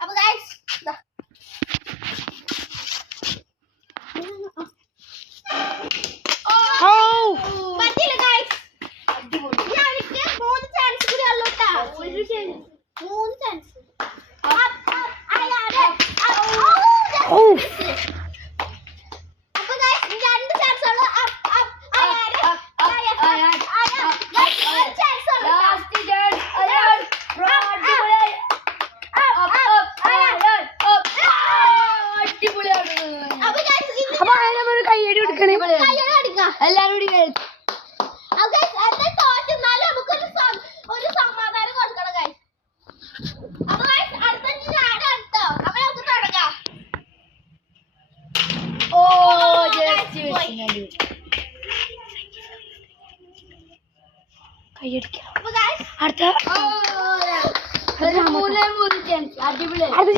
അപ്പൊ ഗൈസ് പറ്റില്ല guys. ഞാനിക്ക് 3 chance കൂടി ഉള്ളൂ ട്ടാ. 3 ചാൻസ്. അപ്പൊ ഗൈസ് 2 ചാൻസ് ഉള്ളൂ. അടുത്ത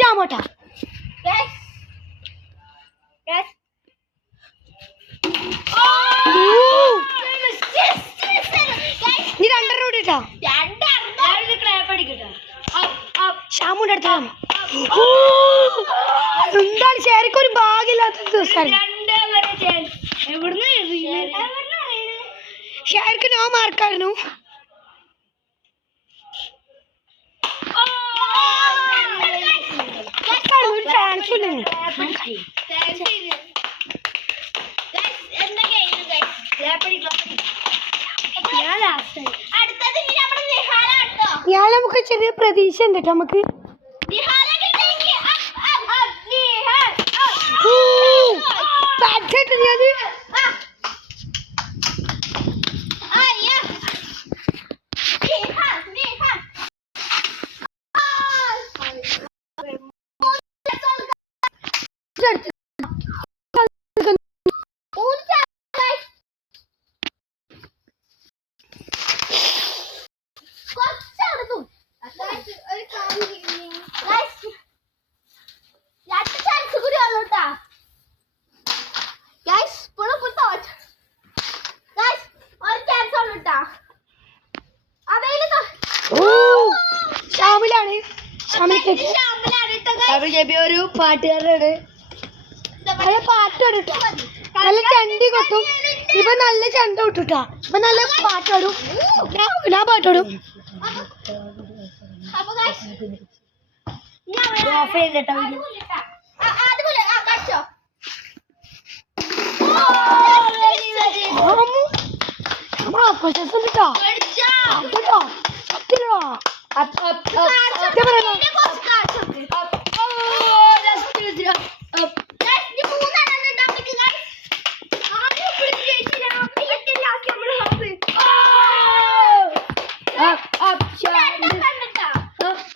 ജാമോട്ടാ നീ 2 കൂടി ഇട്ടാ ഷാമുന്റെ അടുത്ത് എന്താണ് ശരിക്കും ഒരു ഭാഗ്യമില്ലാത്ത ദിവസം ഷാർക്ക് നോ മാർക്കായിരുന്നു. ഞാൻ നമുക്ക് ചെറിയ പ്രതീക്ഷ ഉണ്ട് കേട്ടോ. നമുക്ക് ഒരു പാട്ടുകാരനാണ്. നല്ല പാട്ട് പാടും. നല്ല ചണ്ടി കൊട്ടും. ഇപ്പൊ നല്ല ചണ്ട കൊട്ടുട്ടാ. ഇപ്പൊ നല്ല പാട്ട് പാടും. ഞാൻ പാട്ട് പാടും.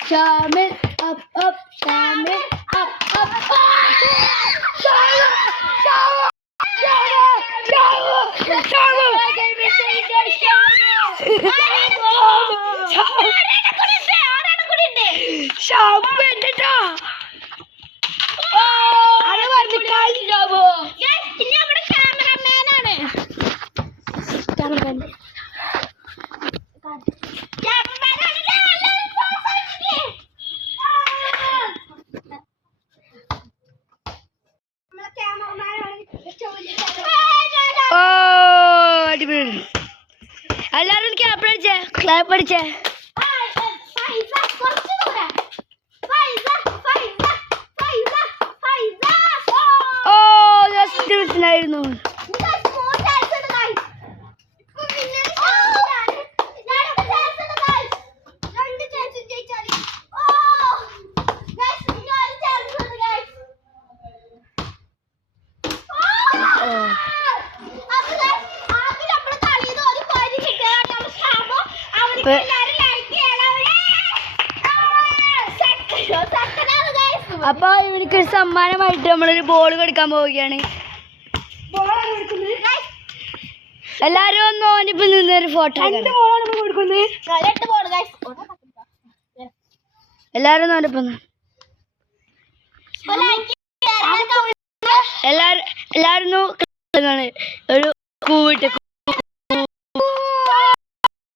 Shamil, up, up, Shamil, up, up. എല്ലാരും ക്ലാപ്പ് അടിച്ചേ, ക്ലാപ്പ് അടിച്ചേ. ഓ ജസ്റ്റ് മിസ്സിലായിരുന്നു. അപ്പൊ ഇവർക്ക് സമ്മാനമായിട്ട് നമ്മളൊരു ബോൾ കൊടുക്കാൻ പോവുകയാണ്. എല്ലാരും ഒന്ന് ഓനിപ്പോ നിന്നൊരു ഫോട്ടോ എല്ലാരും ഓനിപ്പം എല്ലാരും ഒരു കൂട്ട്